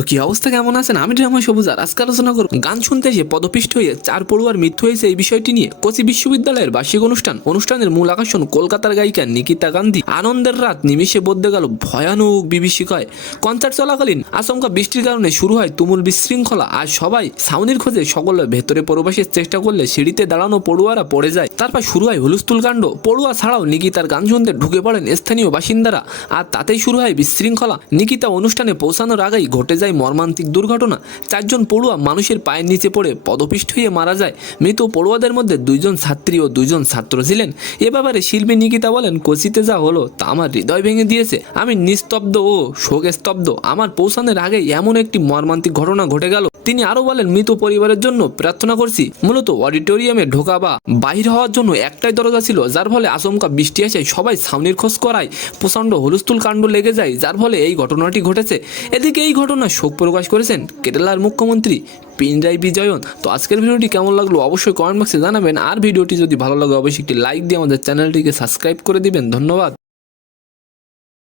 তো কি অবস্থা, কেমন আছেন? আমি ড্রামা সবুজ আর আজকে আলোচনা করব গান শুনতে এসে পদপিষ্ট হয়ে 4 পড়ুয়ার মৃত্যু হয়েছে এই বিষয়টি নিয়ে। কোচি বিশ্ববিদ্যালয়ের বার্ষিক অনুষ্ঠানের মূল আকর্ষণ কলকাতার গায়িকা নিকিতা গান্ধী। আনন্দের রাত নিমিষে বদলে গেল ভয়ানক বিভীষিকায়। কনসার্ট চলাকালীন আচমকা বৃষ্টির কারণে শুরু হয় তুমুল বিশৃঙ্খলা আর সবাই ছাউনির খোঁজে সকলে ভেতরে প্রবেশের চেষ্টা করলে সিঁড়িতে দাঁড়ানো পড়ুয়ারা পড়ে যায়। তারপর শুরু হয় হুলস্থুল কাণ্ড। পড়ুয়া ছাড়াও নিকিতার গান শুনতে ঢুকে পড়েন স্থানীয় বাসিন্দারা আর তাতেই শুরু হয় বিশৃঙ্খলা। নিকিতা অনুষ্ঠানে পৌঁছানোর আগেই ঘটে যায় মর্মান্তিক দুর্ঘটনা। 4 জন পড়ুয়া মানুষের পায়ের নিচে পড়ে পদপিষ্ট হয়ে মারা যায়। মৃত পড়ুয়াদের মধ্যে 2 জন ছাত্রী ও 2 জন ছাত্র ছিলেন। এ ব্যাপারে শিল্পী নিকিতা বলেন, কোচিতে যা হলো তা আমার হৃদয় ভেঙে দিয়েছে। আমি নিস্তব্ধ ও শোকে স্তব্ধ। আমার পৌঁছানোর আগেই এমন একটি মর্মান্তিক ঘটনা ঘটে গেল। তিনি আরো বলেন, মৃত পরিবারের জন্য প্রার্থনা করছি। মূলত অডিটোরিয়ামে ঢোকা বা বাহির হওয়ার জন্য একটাই দরজা ছিল, যার ফলে আচমকা বৃষ্টি আসে, সবাই ছাউনির খোঁজ করায় প্রচণ্ড হুলস্থুল কাণ্ড লেগে যায়, যার ফলে এই ঘটনাটি ঘটেছে। এদিকে এই ঘটনায় শোক প্রকাশ করেছেন কেরালার মুখ্যমন্ত্রী পিনারাই বিজয়ন। তো আজকের ভিডিওটি কেমন লাগলো অবশ্যই কমেন্ট বক্সে জানাবেন। আর ভিডিওটি যদি ভালো লাগে অবশ্যই একটি লাইক দিয়ে আমাদের চ্যানেলটিকে সাবস্ক্রাইব করে দিবেন। ধন্যবাদ।